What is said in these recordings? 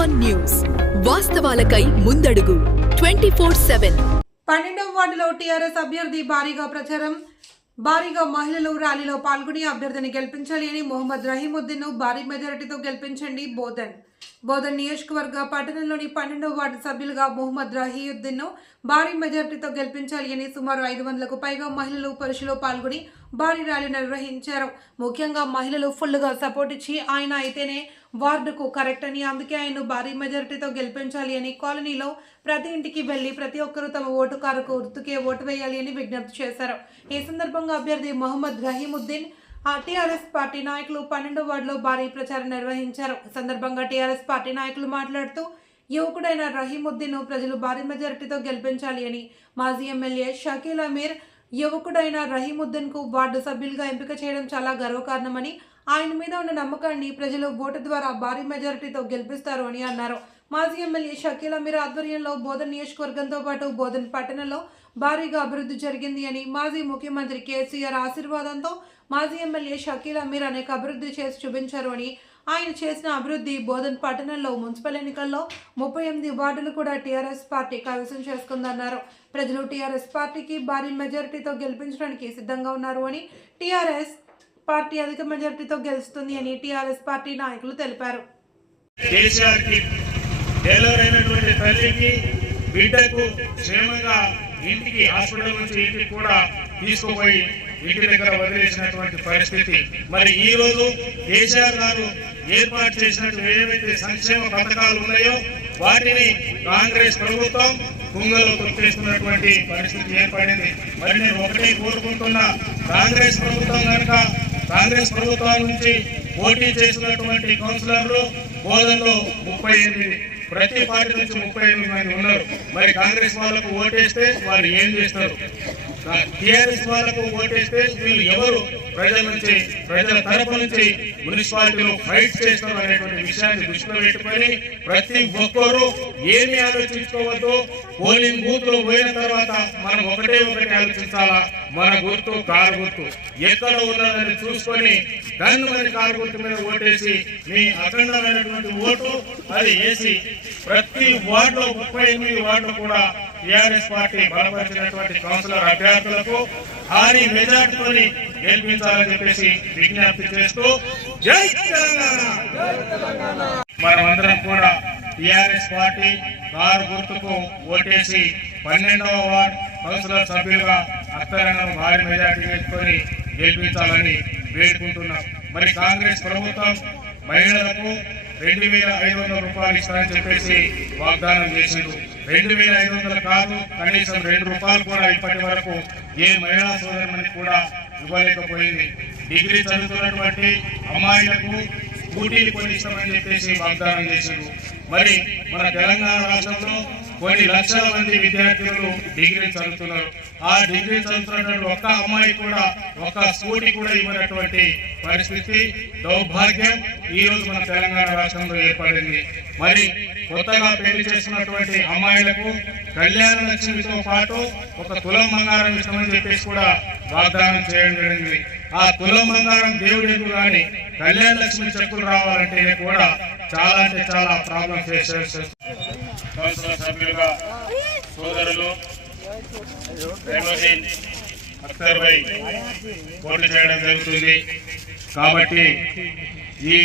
One news వాస్తవాలకై ముందడుగు. Twenty four seven పన్నెండవ వార్డులో టీఆర్ఎస్ అభ్యర్థి భారీగా ప్రచారం. భారీగా మహిళలు ర్యాలీలో పాల్గొని అభ్యర్థిని గెలిపించాలి అని మొహమ్మద్ రహీముద్దీన్ భారీ మెజారిటీతో గెలిపించండి బోధన్. బోధన్ నియోజకవర్గ పట్టణంలోని పన్నెండవ వార్డు సభ్యులుగా మొహమ్మద్ రహీయుద్దీన్ను భారీ మెజారిటీతో గెలిపించాలి అని సుమారు ఐదు వందలకు పైగా మహిళలు పురుషులు పాల్గొని భారీ ర్యాలీ నిర్వహించారు. ముఖ్యంగా మహిళలు ఫుల్గా సపోర్ట్ ఇచ్చి ఆయన అయితేనే వార్డుకు కరెక్ట్ అని అందుకే ఆయన్ను భారీ మెజారిటీతో గెలిపించాలి అని కాలనీలో ప్రతి ఇంటికి వెళ్ళి ప్రతి ఒక్కరూ తమ ఓటు కారుకు గుర్తుకే ఓటు వేయాలి అని విజ్ఞప్తి చేశారు. ఈ సందర్భంగా అభ్యర్థి మొహమ్మద్ రహీముద్దీన్ టీఆర్ఎస్ పార్టీ నాయకులు పన్నెండో వార్డులో భారీ ప్రచారం నిర్వహించారు. సందర్భంగా టీఆర్ఎస్ పార్టీ నాయకులు మాట్లాడుతూ యువకుడైన రహీముద్దీన్ ప్రజలు భారీ మెజారిటీతో గెలిపించాలి అని మాజీ ఎమ్మెల్యే షకీల్ అమీర్ యువకుడైన రహీముద్దీన్కు వార్డు సభ్యులుగా ఎంపిక చేయడం చాలా గర్వకారణమని ఆయన మీద ఉన్న నమ్మకాన్ని ప్రజలు ఓటు ద్వారా భారీ మెజారిటీతో గెలిపిస్తారు అని అన్నారు. మాజీ ఎమ్మెల్యే షకీల్ అమీర్ ఆధ్వర్యంలో బోధన్ నియోజకవర్గంతో పాటు బోధన్ పట్టణంలో భారీగా అభివృద్ధి జరిగింది అని మాజీ ముఖ్యమంత్రి కేసీఆర్ ఆశీర్వాదంతో మాజీ ఎమ్మెల్యే షకీల్ అమీర్ అనేక అభివృద్ధి చేసి చూపించారు అని ఆయన చేసిన అభివృద్ధి బోధన్ పట్టణంలో మున్సిపల్ ఎన్నికల్లో ముప్పై ఎనిమిది వార్డులు కూడా టీఆర్ఎస్ పార్టీ కైవసం చేసుకుందన్నారు. ప్రజలు టీఆర్ఎస్ పార్టీకి భారీ మెజారిటీతో గెలిపించడానికి సిద్ధంగా ఉన్నారు అని టీఆర్ఎస్ పార్టీ అధిక మెజారిటీతో గెలుస్తుంది అని టీఆర్ఎస్ పార్టీ నాయకులు తెలిపారు. కేసీఆర్ బిడ్డకు క్షేమంగా ఇంటికి హాస్పిటల్ నుంచి ఇంటికి కూడా తీసుకుపోయి ఇంటి దగ్గర వదిలేసినటువంటి పరిస్థితి. మరి ఈ రోజు కేసీఆర్ గారు ఏర్పాటు చేసినట్టు ఏవైతే సంక్షేమ పథకాలు ఉన్నాయో వాటిని కాంగ్రెస్ ప్రభుత్వం కుంగలో తొక్కేస్తున్నటువంటి పరిస్థితి ఏర్పడింది. మరి నేను ఒకటే కోరుకుంటున్నా కాంగ్రెస్ ప్రభుత్వం కనుక కాంగ్రెస్ ప్రభుత్వం నుంచి పోటీ చేసినటువంటి కౌన్సిలర్లు బోధనలో ముప్పై ఎనిమిది. ప్రతి పార్టీ నుంచి ముప్పై ఎనిమిది మంది ఉన్నారు. మరి కాంగ్రెస్ వాళ్ళకు ఓటేస్తే వారు ఏం చేస్తారు? టిఆర్ఎస్ వాళ్ళకు ఓటేస్తే వీళ్ళు ఎవరు? ప్రజల నుంచి ప్రజల తరపు నుంచి మున్సిపాలిటీలో ఫైట్ చేస్తారు అనేటువంటి విషయాన్ని దృష్టిలో పెట్టుకొని ప్రతి ఒక్కరూ ఏమి ఆలోచించుకోవద్దు. పోలింగ్ బూత్లో పోయిన తర్వాత మనం ఒకటే ఒకటి ఆలోచించాలా? మన గుర్తు కారు గుర్తు. ఎక్కడ ఉన్నదని చూసుకొని దాన్ని మరి కారు గుర్తు మీద ఓటేసి మీ అఖండమైనటువంటి ఓటు అది వేసి ప్రతి వార్డులో ముప్పై ఎనిమిది వార్డులు కూడా టిఆర్ఎస్ పార్టీ బలపరిచినటువంటి కౌన్సిలర్ అభ్యర్థులకు భారీ మెజార్టీతోని గెలిపించాలని చెప్పేసి విజ్ఞప్తి చేస్తూ జై తెలంగాణ! మనమందరం కూడా టిఆర్ఎస్ పార్టీ కారు గుర్తుకు ఓటేసి పన్నెండవ వార్డ్ కౌన్సిలర్ సభ్యులుగా అత్తరంగం భారీ మెజార్టీ వేసుకొని గెలిపించాలని వేడుకుంటున్నాం. మరి కాంగ్రెస్ ప్రభుత్వం మహిళలకు రెండు వేల ఐదు వందల రూపాయలు ఇస్తానని చెప్పేసి వాగ్దానం చేశారు రెండు వేల ఐదు వందలు కాదు కనీసం రెండు రూపాయలు కూడా ఇప్పటి వరకు ఏ మహిళా సోదరునికి కూడా ఇవ్వలేకపోయింది. డిగ్రీ చదువుతున్నటువంటి అమ్మాయిలకు స్కూటీలు కొన్ని ఇస్తామని చెప్పేసి వాగ్దానం చేశారు మరి మన తెలంగాణ రాష్ట్రంలో కొన్ని లక్షల మంది విద్యార్థులు డిగ్రీ చదువుతున్నారు. ఆ డిగ్రీ చదువుతున్నటువంటి ఒక్క అమ్మాయి కూడా ఒక్క స్కూటీ కూడా ఇవ్వనటువంటి పరిస్థితి దౌర్భాగ్యం ఈ రోజు మన తెలంగాణ రాష్ట్రంలో ఏర్పడింది. మరి కొత్తగా పెళ్ళి చేస్తున్నటువంటి అమ్మాయిలకు కళ్యాణ లక్ష్మితో పాటు ఒక తులం బంగారం ఇస్తామని చెప్పేసి కూడా వాగ్దానం చేయడం జరిగింది. ఆ తులం బంగారం దేవుడికి కానీ కళ్యాణ లక్ష్మి చెక్కులు రావాలంటే కూడా చాలా అంటే చాలా ప్రాబ్లం ఫేస్ చేస్తారు కౌన్సిలర్ సభ్యులుగా సోదరులు రేవతి భాయ్ పోటీ చేయడం జరుగుతుంది. కాబట్టి ఈ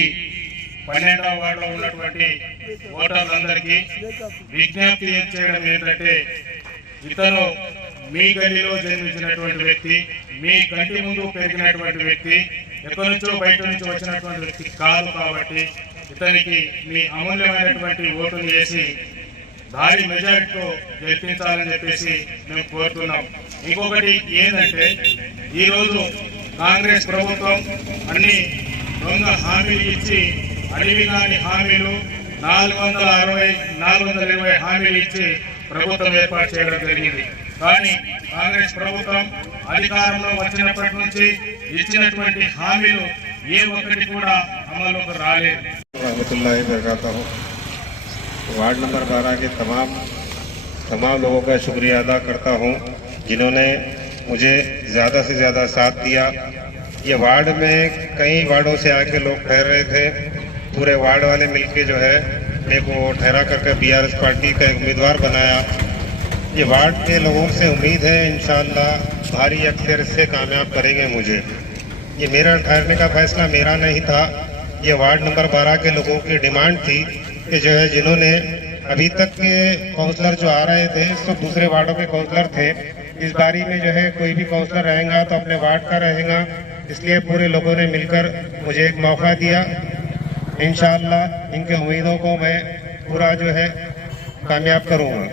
పన్నెండవ వార్డులో ఉన్నటువంటి ఓటర్లందరికీ విజ్ఞప్తి చేయడం ఏంటంటే ఇతను మీ గదిలో జన్మించినటువంటి వ్యక్తి మీ కంటి ముందు పెరిగినటువంటి వ్యక్తి ఎక్కడి నుంచో బయట నుంచి వచ్చినటువంటి వ్యక్తి కాదు కాబట్టి ఇతనికి మీ అమూల్యమైనటువంటి ఓటును వేసి భారీ మెజార్టీతో గెలిపించాలని చెప్పేసి మేము కోరుతున్నాం. ఇంకొకటి ఏంటంటే ఈరోజు కాంగ్రెస్ ప్రభుత్వం అన్ని దొంగ హామీలు ఇచ్చి అడివి కాని హామీలు నాలుగు వందల అరవై నాలుగు వందల ఇరవై హామీలు ఇచ్చి ప్రభుత్వం ఏర్పాటు చేయడం జరిగింది. కానీ కాంగ్రెస్ ప్రభుత్వం అధికారంలో వచ్చినప్పటి నుంచి ఇచ్చినటువంటి హామీలు ఏ ఒక్కటి కూడా అమలులోకి రాలేదు. वार्ड नंबर 12 के तमाम तमाम लोगों का शुक्रिया अदा करता हूँ, जिन्होंने मुझे ज़्यादा से ज़्यादा साथ दिया। ये वार्ड में कई वार्डों से आके लोग ठहर रहे थे। पूरे वार्ड वाले मिलके जो है, मेरे को ठहरा करके बी बीआरएस पार्टी का एक उम्मीदवार बनाया। ये वार्ड के लोगों से उम्मीद है, इंशाल्लाह भारी अक्सर से कामयाब करेंगे मुझे। ये मेरा ठहरने का फैसला मेरा नहीं था। ये वार्ड नंबर 12 के लोगों की डिमांड थी। कि जो है, जिन्होंने अभी तक के काउंसलर जो आ रहे थे सब दूसरे वार्डों के काउंसलर थे, इस बारी में जो है, कोई भी काउंसलर रहेगा तो अपने वार्ड का रहेगा। इसलिए पूरे लोगों ने मिलकर मुझे एक मौका दिया। इन इनके उम्मीदों को मैं पूरा जो है, कामयाब करूँगा।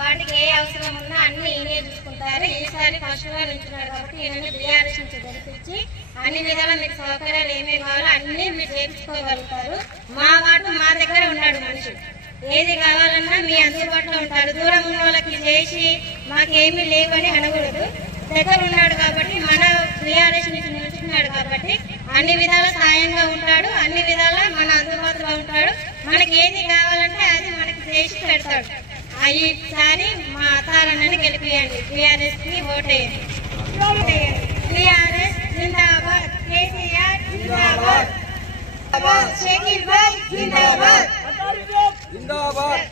వాటికి ఏ అవసరం ఉన్నా అన్ని ఈయనే చూసుకుంటారు. ఈసారి ఫస్ట్గా కాబట్టి ఈయనని బీఆర్ఎస్ నుంచి గెలిపించి అన్ని విధాల మీకు సౌకర్యాలు ఏమేమి కావాలో అన్ని మీరు చేయించుకోగలుగుతారు. మా వాడు మా దగ్గర ఉన్నాడు మనిషి. ఏది కావాలన్నా మీ అందుబాటులో ఉంటాడు. దూరం ఉన్న వాళ్ళకి చేసి మాకేమీ లేవని అనకూడదు దగ్గర ఉన్నాడు కాబట్టి మన బీఆర్ఎస్ నుంచి నిలుచుకున్నాడు కాబట్టి అన్ని విధాల సాయంగా ఉంటాడు. అన్ని విధాల మన అందుబాటులో ఉంటాడు. మనకి ఏది కావాలంటే అది మనకి చేసి పెడతాడు. అయ్యి ఈసారి మా తారన్నని గెలిపియండి. బీఆర్ఎస్కి ఓటేయండి టీఆర్ఎస్ జిందాబాద్. కేసీఆర్ జిందాబాద్. షకీల్ భాయ్ జిందాబాద్. జిందాబాద్.